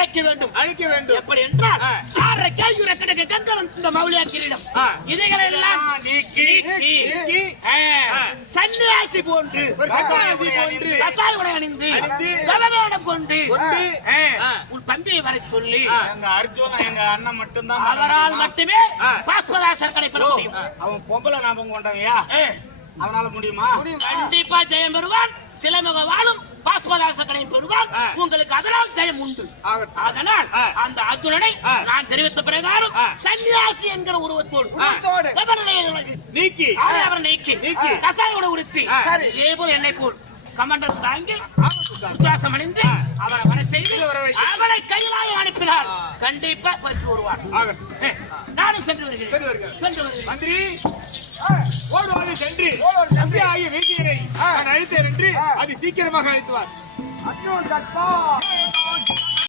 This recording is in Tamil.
அழைக்க வேண்டும். அழைக்க வேண்டும். எப்படி என்றால் 6 கேள்வி கணக்கு கங்கணம் இந்த மௌலியா கிரீடம் இதைகளை எல்லாம் நீக்கி சன்னியாசி போன்று கசாய உடை அணிந்து கவனம் கொண்டு உன் தம்பியை வரை சொல்லி அர்ஜுன் எங்க அண்ணன் மட்டும்தான் அவரால் மட்டுமே பாஸ்வதாசர் கிடைப்பட முடியும். அவன் பொம்பளை ஞாபகம் கொண்டவையா அவனால முடியுமா? கண்டிப்பா ஜெயம் பெறுவான். சிலமுக வாழும் பாஸ்வதாசர்களை பெறுவான். உங்களுக்கு அதனால் ஜெயம் உண்டு. அதனால் அந்த அர்ஜுனனை நான் தெரிவித்த பிரகாரம் சன்னியாசி என்கிற உருவத்தோடு நீக்கி அவரை நீக்கி கசாயோட உடுத்தி இதே போல் என்னை போல் கமாண்டர் தாங்கி உத்ராசம் அணிந்து அவரை வர செய்து அவரை கையிலாக அனுப்பினார். கண்டிப்பா பற்றி வருவார். நானும் சென்று வருகிறேன். மந்திரி ஓடுவாங்க சென்று தம்பி ஆகிய வீதியனை நான் அழைத்தேன் என்று அது சீக்கிரமாக அழைத்துவார்.